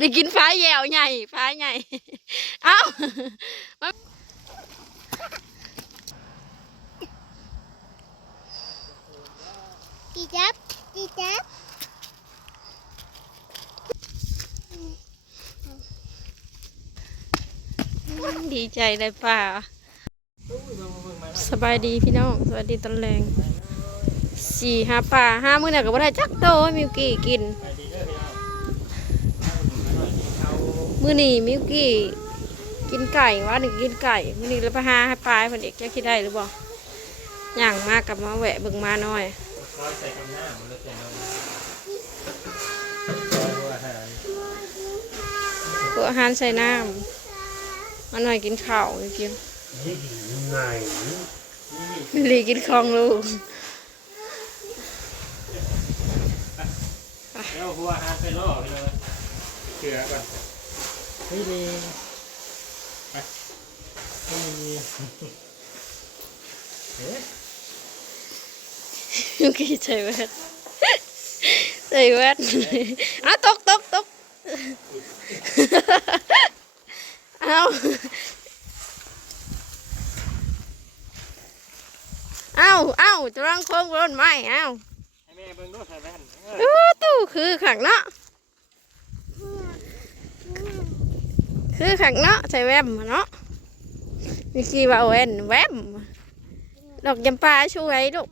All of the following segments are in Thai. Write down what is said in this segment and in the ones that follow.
ได้กินฟ้าแยวใหญ่ ฟ้าใหญ่ เอ้าจีจับจีจับดีใจเลยป่าสบายดีพี่น้อง สวัสดีตอนแรงสี่ห้าป่าห้ามื้อน่ะก็บ่ได้จักโตให้มิวกี้กิน มื้อนี้มิวกี้กินไก่ว่าหนึ่งกินไก่มื้อนี้เราไปหาให้ปลาให้เพิ่นเอกจะคิดได้หรือบ่ย่างมากกับมาแหวะเบิ่งมาหน่อยซอยใส่กำหน้ามันเลยเสร็จแล้วซอยพวกอาหารใส่น้ำมาหน่อยกินข้าวไปกินลีกินของลูกแล้วหัวอาหารไปล่อไปเลยเกลือก่อน เฮ้ยดีไปไม่มีเอ๊ะมิวกี้ใส่แว่นใส่แว่นอ้าวตกตกตกเอาเอาเอาจะรังโค้งบนไม้เอาให้แม่เบิ่งดูใส่แว่นเอออู้ตู้คือขังเนาะ คือขังเนาะใส่แวมเนาะมิกี้ว่าแว่นแว่นดอกยำปลาช่วยลูก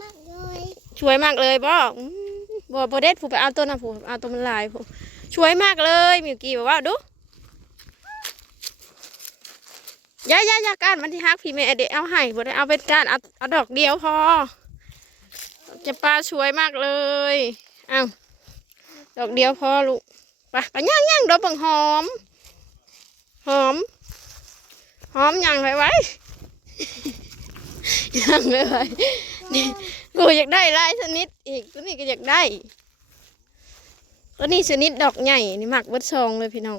มากเลยช่วยมากเลยบ่อืมบ่บ่เด็ดผู้ไปเอาตัวนะผู้เอาตัวมันลายผู้ช่วยมากเลยมิวกี้บอกว่าดูย่าย่าย่าการมันที่ฮักพี่แม่เดี๋ยวเอาให้บ่ได้เอาเป็นการเอาเอาดอกเดียวพอจะปลาช่วยมากเลยเอาดอกเดียวพอลูก ไปไปย่างย่างดอกบังหอม หอม หอมย่างไว้ไว้ย่างไว้ไว้นี่กูอยากได้ลายชนิดอีกตัวนี้ก็อยากได้ตัวนี้ชนิดดอกใหญ่นี่หมักเบิดซองเลยพี่น้อง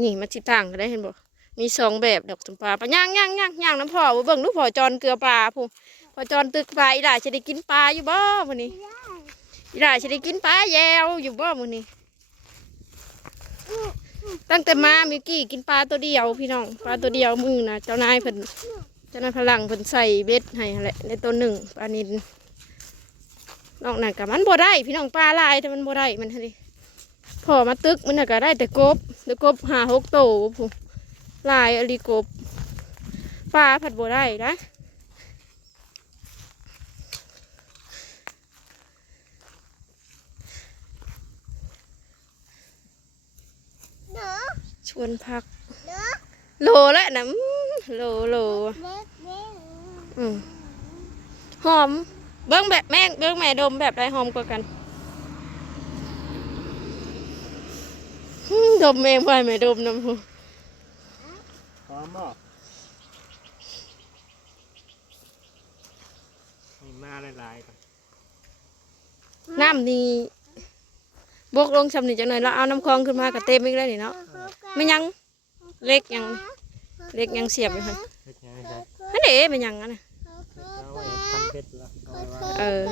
นี่มาจิต่างกันได้เห็นบ่มีสองแบบดอกจำปาปลาย่างย่างย่างย่างน้ำพ่อเบิ่งลูกพ่อจอนเกลือปลาผู้พ่อจอนตึกปลาอีหล่าจะได้กินปลาอยู่บ่มื้อนี้อีหล่าจะได้กินปลาแยวอยู่บ่มื้อนี้ ตั้งแต่มามิวกี้กินปลาตัวเดียวพี่น้องปลาตัวเดียวมือนะเจ้านายเพิ่นเจ้านายพลังเพิ่นใส่เบ็ดให้แหละในตัวหนึ่งปลานินนอกนั้นกับมันบ่ได้ พี่น้องปลาลายแต่มันบ่ได้มันหั่นดิพอมาตึกมันนะก็ได้แต่กบแต่กบหาหกโตลายอลีกบปลาผัดบ่ได้นะ เนาะ ชวนพักเนาะโลละนะอื้อโลโลเล็กเล็กอืมหอม เบิ้งแบบแม่งเบิ้งแม่ดมแบบไรหอมกว่ากันอื้อดมเองไปแม่ดมน้ำหูพร้อมบ่ให้มาหลายๆก่อนน้ำนี่ บกลงชำนี่จังหน่อยแล้วเอาน้ำคลองขึ้นมากระเต็มอีกแล้วนี่เนาะไม่ยังเล็กยังเล็กยังเสียบอยู่ค่ะเล็กยังไงครับนั่นเอ๋ไม่ยังอะนะเอาไว้ทำเป็ดละเอาไว้ว่าเออ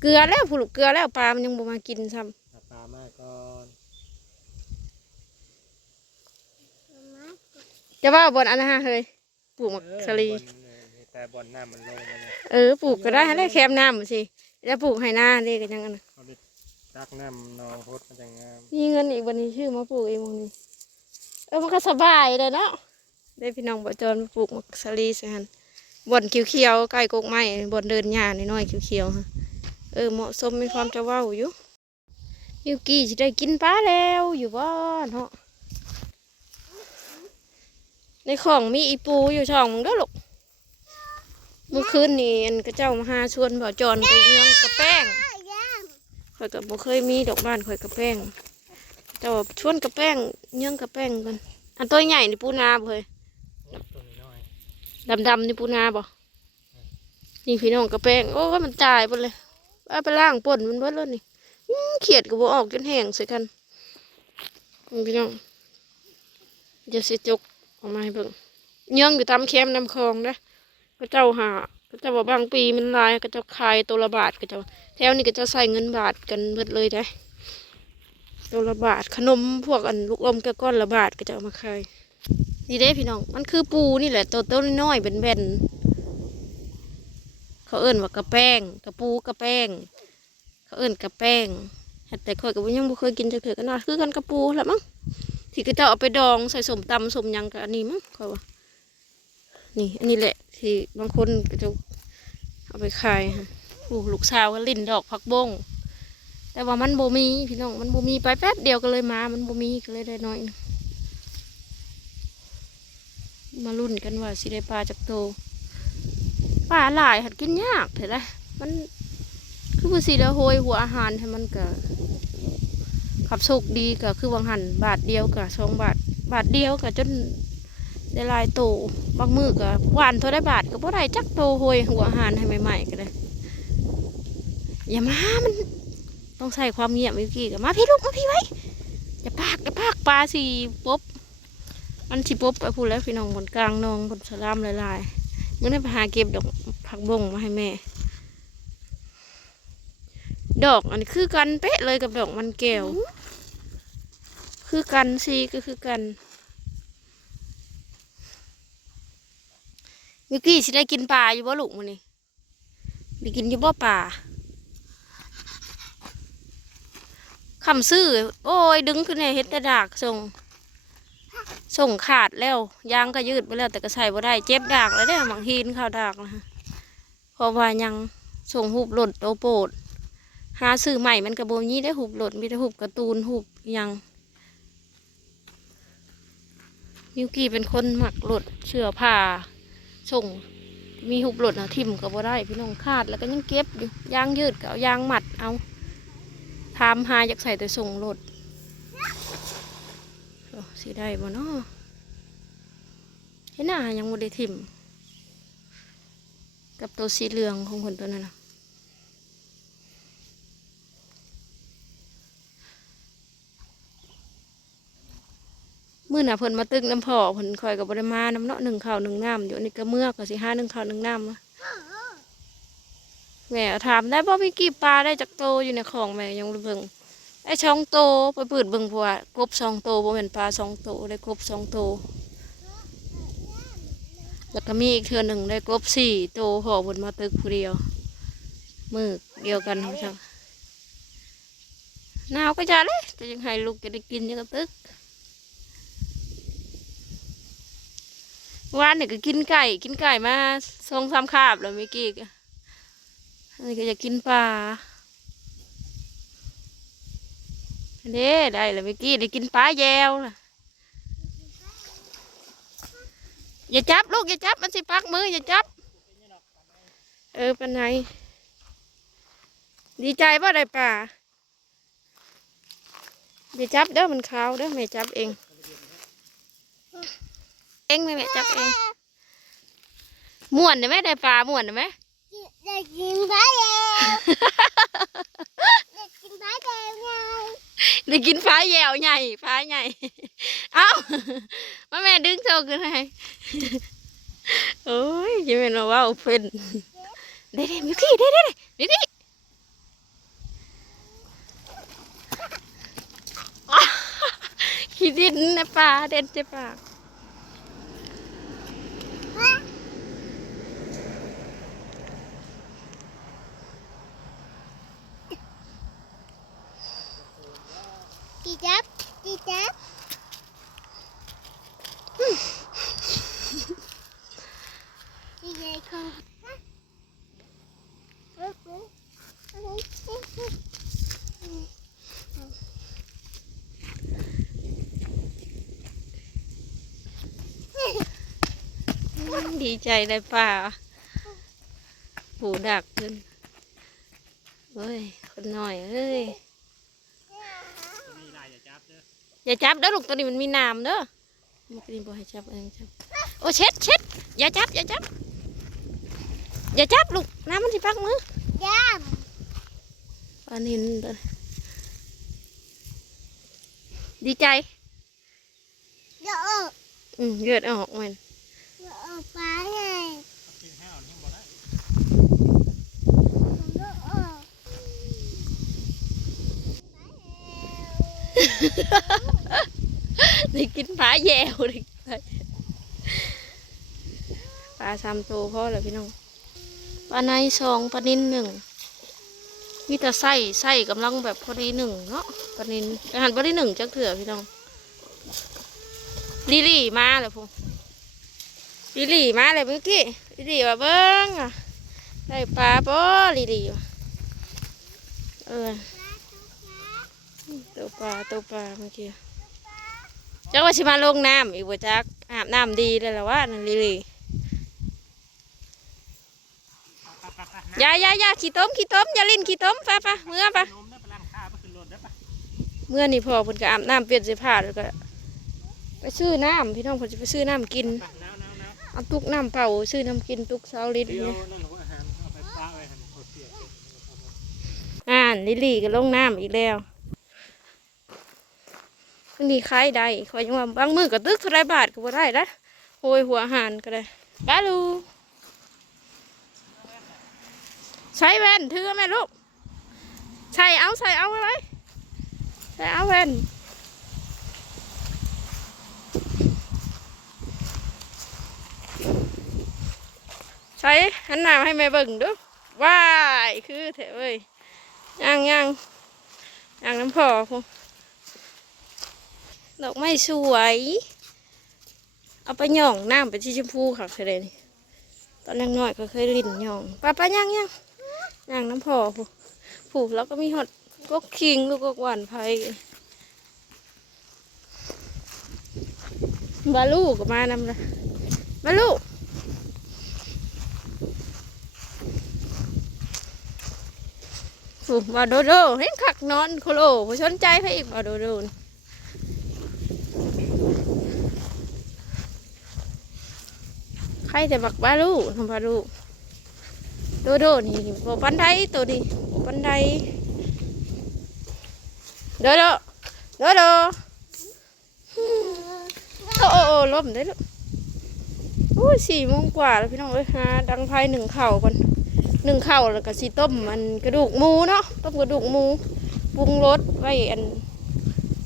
เกลือแล้วผูกเกลือแล้วปลามันยังบ่มากินซ้เอาปลามาก่อนำจะว่าบนอันนะฮะเฮ้ยปลูกมักสลีเออบนเลยแต่บนหน้ามันลงมาเนี่ยเออปลูกก็ได้ให้ได้แคมน้ำสิแล้วปลูกให้หน้าเด็กกันยังกันนะเขาได้ ตักน้ำนองโคตรมันจะงามมีเงินอีกวันนี้ชื่อมาปลูกเองวันนี้ เออมันก็สบายเลยเนาะได้พี่น้องบอจรมาปลูกมักสลีสิฮันบอนเขียวๆใกล้กกไม้บอนเดินหญ้าน้อยๆเขียวๆฮะเออเหมาะสมมีความจะว้าอยู่ยูกี้จะได้กินปลาแล้วอยู่บ้านเนาะในของมีอีปูอยู่ช่องมึงด้อลูกเมื่อคืนนี่อันก็เจ้ามาหาชวนบ่อจรไปเลี้ยงกระแป้ง ข่อยก็บ่เคยมีดอกบ้านข่อยกระแป้งแต่ว่าชวนกระแป้งเยื่องกระแป้งกันอันตัวใหญ่นี่ปูนาบ่เฮ้ยตัวน้อยดำๆนี่ปูนาบ่นี่พี่น้องกระแป้งโอ้ยมันตายหมดเลยเอาไปล้างป่นมันเบิดแล้วนี่อื้อเขียดก็บ่ออกจนแห้งใส่กันนี่พี่น้องเดี๋ยวสิจกออกมาให้เบิ่งเยื่องอยู่ตามแคมน้ำคลองนะก็เจ้าหาก็จ้าว่าบางปีมันลายก็จ้าขายตัวละบาทก็จ้าแถวนี้ก็จะใส่เงินบาทกันเบิดเลยได้ตัวละบาทขนมพวกอันลูกอมแก้วก้อนละบาทก็จะเอามาขายนี่เด้พี่น้อง มันคือปูนี่แหละตัวต้นน้อยเป็นแบนๆเขาเอิ้นว่ากระแป้งกระปูกระแป้ง เขาเอิ้นกระแป้งแต่ข่อยก็บ่ยังบ่เคยกินจักเทื่อก็น่าคือกันกระปูแหละมั้งที่ก็จะเอาไปดองใส่สมตำสมยังกับอันนี้มั้งข่อยว่า นี่ อันนี้แหละ ที่บางคนก็จะเอาไปขายฮะโอ้ลูกสาวก็ลิ้นดอกผักบงแต่ว่ามันบ่มีพี่น้องมันบ่มีไปแป๊บเดียวก็เลยมา มันบ่มีก็เลยได้น้อยมาลุ้นกันว่าสิได้ปลาจากโตปลาหลายหัดกินยากเถอะละมันคือว่าสิได้โหยหัวอาหารให้มันก็ขับโชคดีก็คือวังหันบาทเดียวก็สองบาท บาทเดียวก็จน ได้ลายโตบางมือก็หวานเท่าได้บาทก็บ่ได้จักโตโหยหัวหารให้ใหม่ๆก็ได้อย่ามามันต้องใส่ความเงียบเมื่อกี้กับมาพี่ลูกมาพี่ไว้อย่าปากอย่าปากปลาสิปบมันสิปบไปพูดแล้วพี่น้องบนกลางนองบนสลามลายๆมื่อได้ไปหาเก็บดอกผักบงมาให้แม่ ดอกอันนี้คือกันเป๊ะเลยกับดอกมันแก้ว คือกันสิก็คือกัน มื่อกี้สิได้กินปลาอยู่บ่ลูกมันนี่ได้กินอยู่บ่ปลาคำซื้อ โอ้ย ดึงขึ้นในเฮ็ดแต่ดากส่ง ส่งขาดแล้ว ยางก็ยืดไปแล้ว แต่ก็ใส่บ่ได้ เจ็บดากแล้วเนี่ยมังฮีนข้าดากนะฮะเพราะว่ายังส่งหูบหล่นโตโปดหาซื้อใหม่มันกระโบนี้ได้หูบหล่นมีแต่หูบการ์ตูนหูบยังมิวกี้เป็นคนหมักหลดเชื่อผ้า ส่งมีหุบหลดนะทิ่มก็บ่ได้ พี่น้องคาดแล้วก็ยังเก็บอยู่ยางยืดก็เอายางหมัดเอาทามหาอยากใส่แต่ส่งหลดสีได้บ่เนาะเห็นหน้ายังบ่ได้ทิ่มกับตัวสีเหลืองของคนตัวนั้นนะ มื่อน่ะเพิ่นมาตึกน้ำพ่อเพิ่นคอยกับบริมาน้ำเนาะหนึ่งข้าวหนึ่งน้ำอยู่นี่ก็เมื่อก็สิห้าหนึ่งข้าวหนึ่งน้ำอะแม่ถามได้บ่มีกี่ปลาได้จากโตอยู่ในของแม่ยังเบิ่งไอ้ช่องโตไปเปิดเบิ่งพว่ากบสองโตบ่เป็นปลาสองโตได้กบสองโตแล้วก็มีอีกเทือหนึ่งได้กบสี่โตห่อบนมาตึกผู้เดียว มือเดียวกันทั้งสองหนาวก็จะเลยแต่ยังให้ลูกจะได้กินยังกระตึก วานเนี่ยก็กินไก่ กินไก่มาสองสามคาบแล้วเมื่อกี้ก็อันนี้ก็อยากกินปลาเด้ได้แล้วเมื่อกี้ได้กินปลาแยวล่ะอย่าจับลูกอย่าจับมันสิปักมืออย่าจับ เออเป็นไงดีใจป่ะได้ปลาอย่าจับเด้อมันขาวเด้อแม่จับเอง เองแม่แม่จับเองม่วนได้ไหมได้ปลาม่วนได้ไหมเด็กกินปลาแดงเด็กกินปลาแดงไงได้กินฟ้าแยวใหญ่ฟ้าใหญ่เอ้ามาแม่ดึงโซขึ้นให้โอ้ยจะเป็นว่าว้าวเป็นเด้เด้มิวกี้เด้เด้เด้นี่นี่อ้าขี้ดินนะปลาเด็ดจะปาก จีจับจีจับจีใหญ่ของ ดีใจได้ปลาปูดักขึ้นเฮ้ย คนหน่อยเอ้ย อย่าจับเด้อลูกตัวนี้มันมีน้ำเด้อมันก็นี่บอให้จับเองจับ โอ้เช็ดเช็ดอย่าจับ อย่าจับ อย่าจับลูกน้ำมันสิปักมือย่ามปลานินตัวนี้ดีใจเดี๋ยวออกอืมเลือดออกมันเดี๋ยวออกปลาไงกินห้าวยังบ่ได้เดี๋ยวออกปลาแยวเลยปลาสามตัวพอแล้วพี่น้องป ลาในสองปลานินหนึ่งมีแต่ไส้ไส้กำลังแบบพอดีหนึ่งเนาะปลานินอาหารพอดีหนึ่งจักเถื่อพี่น้องลิลี่มาเลยพงลิลี่มาเลยเมื่อกี้ลิลี่ว่าเบิ้งอะได้ปลาปอลิลี่ว่ะเออตัวปลาตัวปลาเมื่อกี้จักว่าชิมาลงน้ำอีกบ่จักอาบน้ำดีเลยละว่านั่นลิลี่ อยาอยาอยาขี้ต้มขี้ต้มอย่าลิ้นขี้ต้มไปไปเมื่อไปนมได้ไปล้างข้าวไปขึ้นรถได้ปะเมื่อนี่พอเพิ่นก็อาบน้ำเปลี่ยนเสื้อผ้าแล้วก็ ไปซื้อน้ำพี่น้องเพิ่นจะไปซื้อน้ำกินไปน้ำน้ำน้ำเอาตุกน้ำเปล่าซื้อน้ำกินตุกเซาลิตรเดียวเนี่ยนั่นเราก็อาหารเอาไปปลาไว้หันเขาเสียอ่านลิลลี่ก็ลงน้ำอีกแล้วนี่ขายได้ขอยยังว่าบางมือก็ตึกเท่าไรบาทก็บ่ได้ละโหยหัวอาหารก็ได้บาลู ใช้แว่นถือไหมลูก ใส่เอาใส่เอาไว้ไว้ใส่เอาแว่นใช้หันหน้ามาให้แม่เบิ่งดูว้ายคือเถอะเว้ยย่างย่างย่างน้ำพอพงดอกไม้สวย เอาไปหย่องน้ำไปที่ชมพูค่ะเคยเลยนี่ตอนยังน้อยก็เคยลิ้นหย่องป้าป้าย่างย่าง ย่างน้ำพอผูผูกแล้วก็มีหดกกคิงลูกกกหวานไผ่บาลูกมานำละบาลูฟูมาโดโดเห็นขักนอนโคโลผู้สนใจให้อีกมาโดโดใครแต่บักบาลูกทำบาลูโดโดนี่บปันไดตัวนี้บ่ปันไดโดโดโดโดโอ้โอ้โอ้ล้มได้ล้วโอ้ยสี่โมงกว่าแล้วพี่น้องเอ้ยหาดังไฟหนึ่งเข่าก่อนหนึ่งเข้าแล้วก็สีต้มมันกระดูกหมูเนาะต้มกระดูกหมูปรุงรสไว้อัน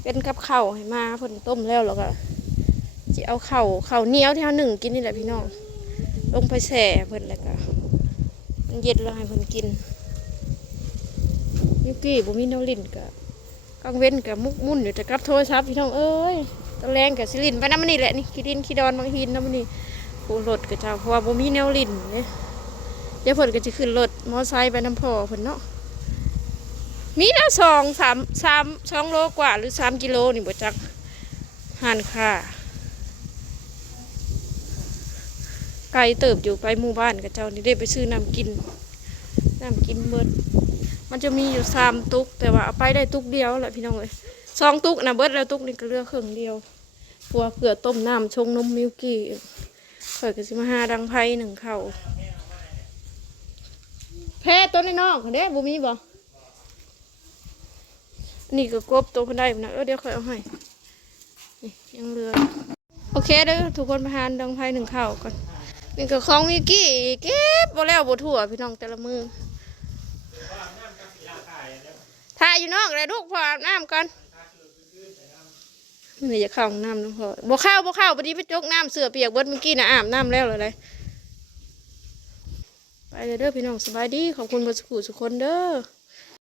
เป็นกับเข้าให้มาเพิ่นต้มแล้วแล้วก็จะเอาเข้าวข้าเนี้ยวที่เฮาหนึ่งกินนี่แหละพี่น้องลงไปแส่เพิ่นแล้วก็ เย็นแล้วให้เพิ่นกินนี่กี้บ่มีแนวลิ้นก็กลางเว้นก็มุกมุ่นอยู่แต่กับโทรศัพท์พี่น้องเอ้ยตะแรงกับสิลินไปน้ำมันนี่แหละนี่ขี้ดินขี้ดอนบางหินน้ำมันนี่ปูรถก็เจ้าเพราะว่าบ่มีแนวลิ้นเนี่ยเดี๋ยวเพิ่นก็จะขึ้นรถมอไซค์ไปน้ำพอเพิ่นเนาะมีล้วสองสามสามสองโลกว่าหรือสามกิโลนี่บ่จักหันค่า ไกลเติบอยู่ไปหมู่บ้านกับเจ้านี่ได้ไปซื้อน้ำกินน้ำกินเบิด มันจะมีอยู่สามตุก แต่ว่าเอาไปได้ตุกเดียวแหละพี่น้องเลยสองตุกนะเบิดแล้วตุกนี่ก็เลือกครึ่งเดียวเพราะวเผื่อต้มน้ำชงนมมิลกี้ข่อยก็สิมาหาดังไพ่หนึ่งเข้าแพ้ตัวในนอกเด้บ่มีบ่นี่ก็กบตัวคนได้นะเออเดี๋ยวค่อยเอาให้นี่ยังเหลือ โอเคเด้อทุกคนไปหาดังไพ่หนึ่งข้าก่อน นี่ก็ของมิวกี้เก็บบ่แล้วบ่ทั่วพี่น้องแต่ละมือถ่ายอยู่นอกเลยลูกพออาบน้ำก่อนนี่จะเข้าห้องน้ำนะพ่อบ่เข้าบ่เข้าพอดีไปจกน้ำเสือเปียกเบิดเมื่อกี้นะอาบน้ำแล้วเลยไปเลยเด้อพี่น้องสบายดีขอบคุณบรรสุขสุคนเด้อ